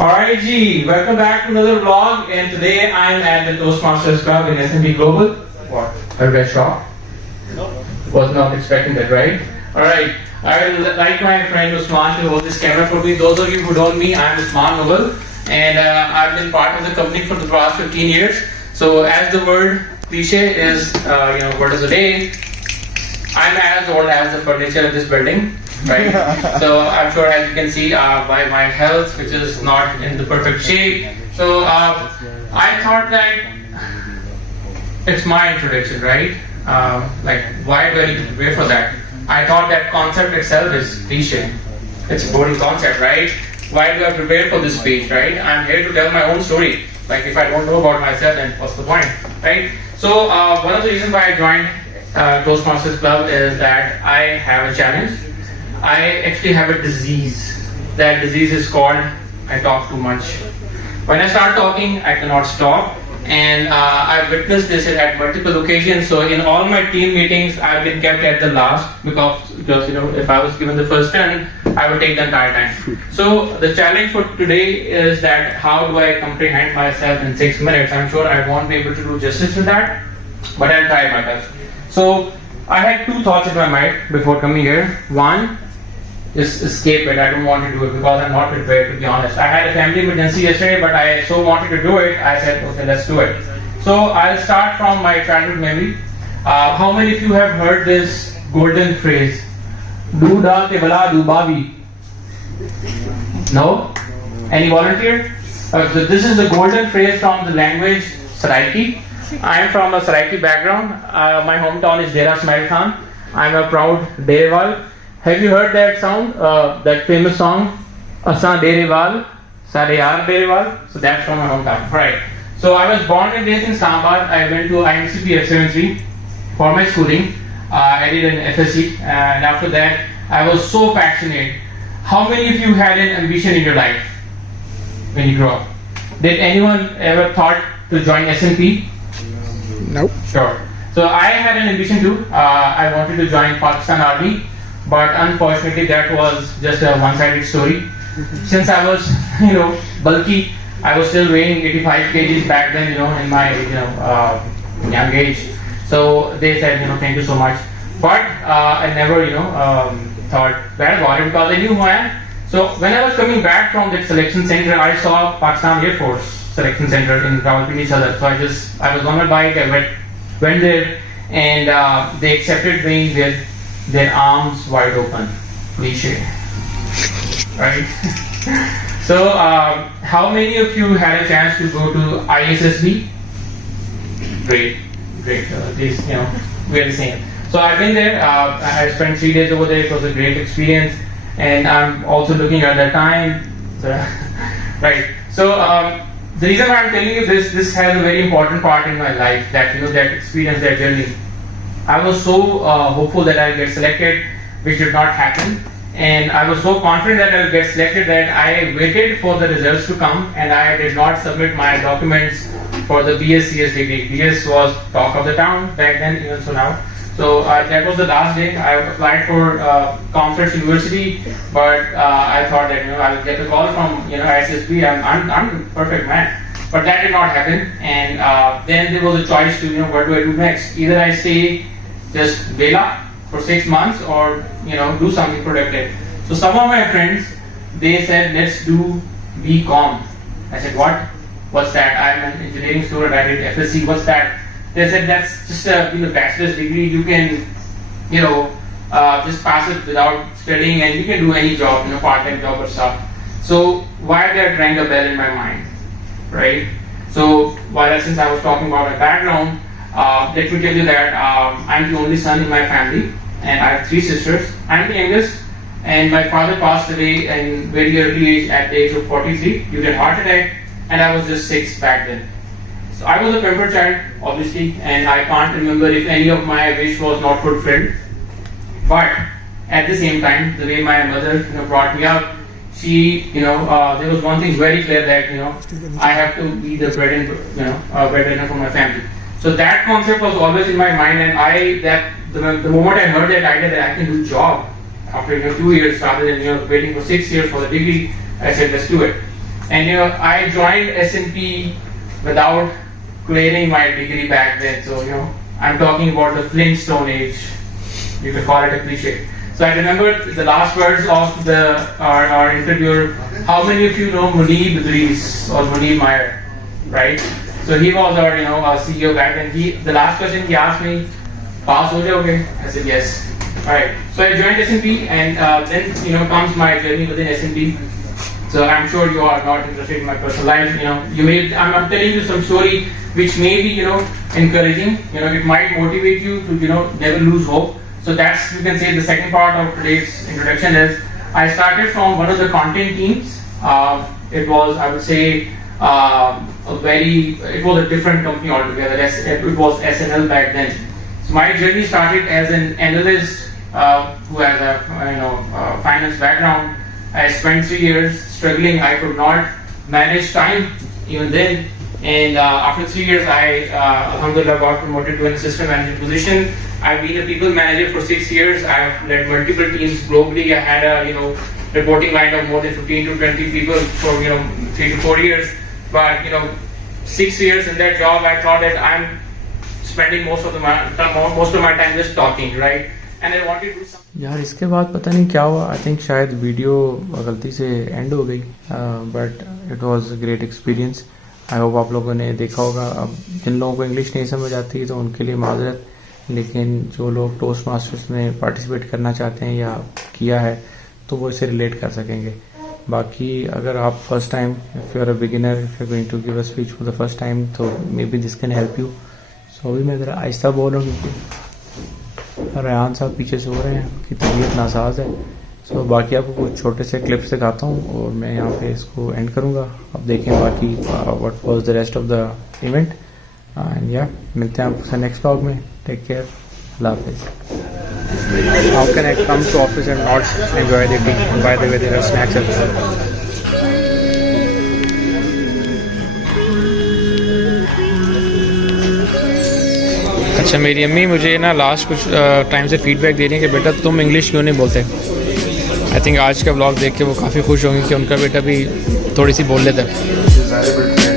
Alright G, welcome back to another vlog, and today I'm at the Toastmasters Club in S&P Global. What? Are you guys shocked? No. Was not expecting that, right? Alright, I would like my friend Usman to hold this camera for me. Those of you who don't know me, I'm Usman Noble, and I've been part of the company for the past 15 years. So as the word cliche is, word of the day, I'm as old as the furniture in this building. Right, so I'm sure as you can see by my health, which is not in the perfect shape. So I thought that it's my introduction, right? Like, why do I need to prepare for that? I thought that concept itself is cliche. It's a boring concept, right? Why do I prepare for this speech, right? I'm here to tell my own story. Like, if I don't know about myself, then what's the point, right? So one of the reasons why I joined Toastmasters Club is that I have a challenge. I actually have a disease. That disease is called I talk too much. When I start talking, I cannot stop, and I've witnessed this at multiple occasions. So in all my team meetings, I've been kept at the last because if I was given the first turn, I would take the entire time. So the challenge for today is that how do I comprehend myself in 6 minutes? I'm sure I won't be able to do justice to that, but I'll try my best. So I had two thoughts in my mind before coming here. One, just escape it. I don't want to do it because I'm not prepared, to be honest. I had a family emergency yesterday, but I so wanted to do it, I said, okay, let's do it. So I'll start from my childhood memory. How many of you have heard this golden phrase? Do da te bala do bavi. No? Any volunteer? So this is the golden phrase from the language Saraiki. I am from a Saraiki background. My hometown is Dera Ismail Khan. I'm a proud Derewal. Have you heard that sound? That famous song, Asan Derewal, Sare Yaar Derewal? So that's from my hometown. Right. So I was born and raised in Islamabad. I went to IMCP F73 for my schooling. I did an FSC, and after that, I was so passionate. How many of you had an ambition in your life when you grew up? Did anyone ever thought to join S&P? Nope. Sure. So I had an ambition too. I wanted to join Pakistan Army. But unfortunately, that was just a one-sided story. Since I was, bulky, I was still weighing 85 kgs back then, in my, young age. So they said, thank you so much. But I never, thought bad about it because I knew who I am. So when I was coming back from that selection center, I saw Pakistan Air Force selection center in Rawalpindi, Sadar. So I was on my bike, I went there, and they accepted me with their arms wide open. Cliche. Right? So, how many of you had a chance to go to ISSB? Great. At least, we're the same. So, I've been there. I spent 3 days over there. It was a great experience. And I'm also looking at the time. So, right. So, the reason why I'm telling you this has a very important part in my life. That, that experience, that journey. I was so hopeful that I'll get selected, which did not happen. And I was so confident that I'll get selected that I waited for the results to come, and I did not submit my documents for the BScs degree. BS was talk of the town back then, even so now. So that was the last day. I applied for Comfort University, but I thought that I'll get a call from ISSB. I'm a perfect man. But that did not happen. And then there was a choice to what do I do next? Either I stay just bail up for 6 months or do something productive. So some of my friends, they said, let's do BCom. I said, what? What's that? I'm an engineering student, I did FSC, what's that? They said that's just a bachelor's degree, you can just pass it without studying and you can do any job, part-time job or stuff. So why that rang a bell in my mind, right? So since I was talking about my background, let me tell you that I'm the only son in my family, and I have 3 sisters. I'm the youngest, and my father passed away in very early age at the age of 43 due to a heart attack, and I was just 6 back then. So I was a pampered child, obviously, and I can't remember if any of my wish was not fulfilled. But at the same time, the way my mother brought me up, she, there was one thing very clear that I have to be the breadwinner for my family. So that concept was always in my mind, and the moment I heard that idea that I can do job after 2 years rather than waiting for 6 years for the degree, I said let's do it. And I joined S&P without clearing my degree back then. So I'm talking about the Flintstone age. You could call it a cliche. So I remember the last words of our interviewer. How many of you know Munib Idris or Munib Meyer, right? So he was our CEO back then. The last question he asked me, "Pass ho jaoge?" I said yes. All right. So I joined S&P, and then comes my journey within S&P. So I'm sure you are not interested in my personal life. I'm telling you some story which may be encouraging. It might motivate you to never lose hope. So that's, you can say, the second part of today's introduction is I started from one of the content teams. It was, I would say, it was a different company altogether. It was SNL back then. So my journey started as an analyst who has a finance background. I spent 3 years struggling. I could not manage time even then. And after 3 years, I alhamdulillah got promoted to an assistant manager position. I've been a people manager for 6 years. I've led multiple teams globally. I had a reporting line of more than 15 to 20 people for 3 to 4 years. But 6 years in that job, I thought that I'm spending most of my time just talking, right? And I wanted to do something. यार इसके बाद पता नहीं क्या हुआ. I think शायद video गलती से एंड हो गई. But it was great experience. I hope आप लोगों ने देखा होगा. अब जिन लोगों को इंग्लिश नहीं समझ आती तो उनके लिए माजरत, लेकिन जो लोग टोस्ट मास्टर्स में पार्टिसिपेट करना चाहते हैं या किया है तो वो इसे रिलेट कर सकेंगे. बाकी अगर आप first time, if you are a beginner, if you are going to give a speech for the first time, तो maybe this can help you. So अभी मैं ज़रा आहिस्ता बोल रहा हूँ क्योंकि रेहान साहब पीछे सो रहे हैं, उनकी तबीयत नासाज है. सो बाकी आपको कुछ छोटे से क्लिप्स दिखाता हूँ और मैं यहाँ पे इसको एंड करूँगा. अब देखें बाकी what was the rest of the event. And या मिलते हैं आपसे नेक्स्ट व्लॉग में. Take care. अल्लाह हाफिज़. How can I come to office and not enjoy the tea? And by the way, there are snacks as well. अच्छा, मेरी अम्मी मुझे ना लास्ट कुछ टाइम से फीडबैक दे रही है कि बेटा तुम इंग्लिश क्यों नहीं बोलते. आई थिंक आज का ब्लॉग देख के वो काफ़ी खुश होंगी कि उनका बेटा भी थोड़ी सी बोल लेता है.